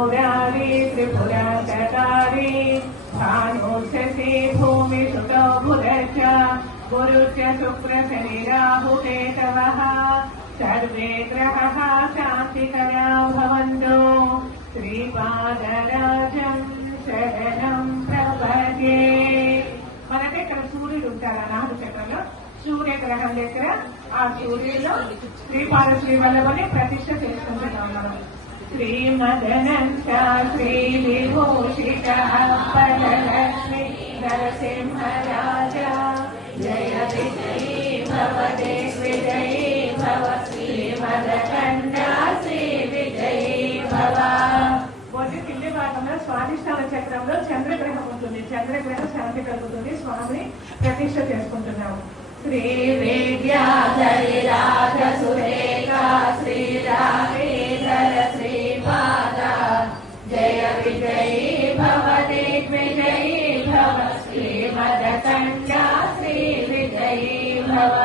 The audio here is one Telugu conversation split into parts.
मुरारी त्रिपुरान्तकारी भानुशशि भूमिसुतो बुधश्च गुरुश्च शुक्रशनिराहुकेतवः सर्वे ग्रहाः शान्तिकरा भवन्तु। శ్రీపాదరాజం శరణం ప్రపద్యే. మనకి ఇక్కడ సూర్యుడు ఉంటారు అనాహత చక్రంలో. సూర్యగ్రహం దగ్గర ఆ సూర్యుల్లో శ్రీపాద శ్రీవల్లభని ప్రతిష్ఠ చేసుకుంటున్నాం మనం. శ్రీమదనంత శ్రీ విభూషిత పదలక్ష్మి నరసింహరాజ జయ విజయీ భవ దిగ్విజయీ భవ శ్రీమదకండ శ్రీ విజయీ భవ. బొడ్డు కింది భాగంలో స్వాధిష్టాన చక్రంలో చంద్రగ్రహం ఉంటుంది. చంద్రగ్రహం శాంతి కలుగుతుంది. స్వామిని ప్రతిష్ఠ చేసుకుంటున్నాము. శ్రీ విద్యాధరి రాజ సురేఖ శ్రీరామేధర శ్రీపాద జయ విజయీ భవ దిగ్విజయీ భవ శ్రీమదకండ శ్రీ విజయీ భవ.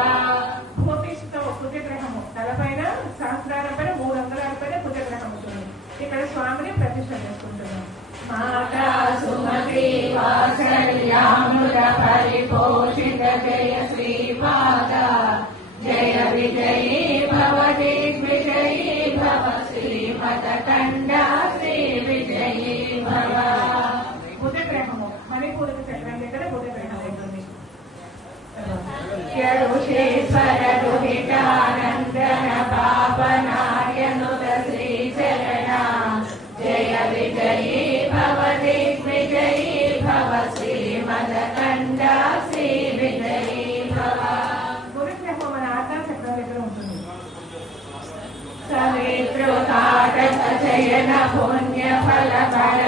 భూమిష్ఠితో కుజగ్రహము తలపైన సహస్రాల పైన 3 అంగుళాల పైన కుజగ్రహం ఉంటుంది. ఇక్కడ స్వామిని ప్రతిష్ఠ చేసుకుంటున్నాం. మాతా సుమతి వాత్సల్యామృత పరిపోషిత జయ శ్రీపాద జయ విజయీ భవ దిగ్విజయీ భవ శ్రీమదకండ శ్రీ విజయీ భవ. బుధగ్రహము మణిపూరక చక్రం దగ్గర బుధగ్రహం ఉంటుంది. యరుషేశ్వర దుహితానందన పాపనార్యనుత శ్రీచరణ జయ విజయీ భవ దిగ్విజయీ భవ శ్రీమదకండ శ్రీ విజయీ భవ. గురుగ్రహం మన ఆజ్ఞా చక్రం దగ్గర ఉంటుంది. సవితృకాటక చయన పుణ్య ఫల బల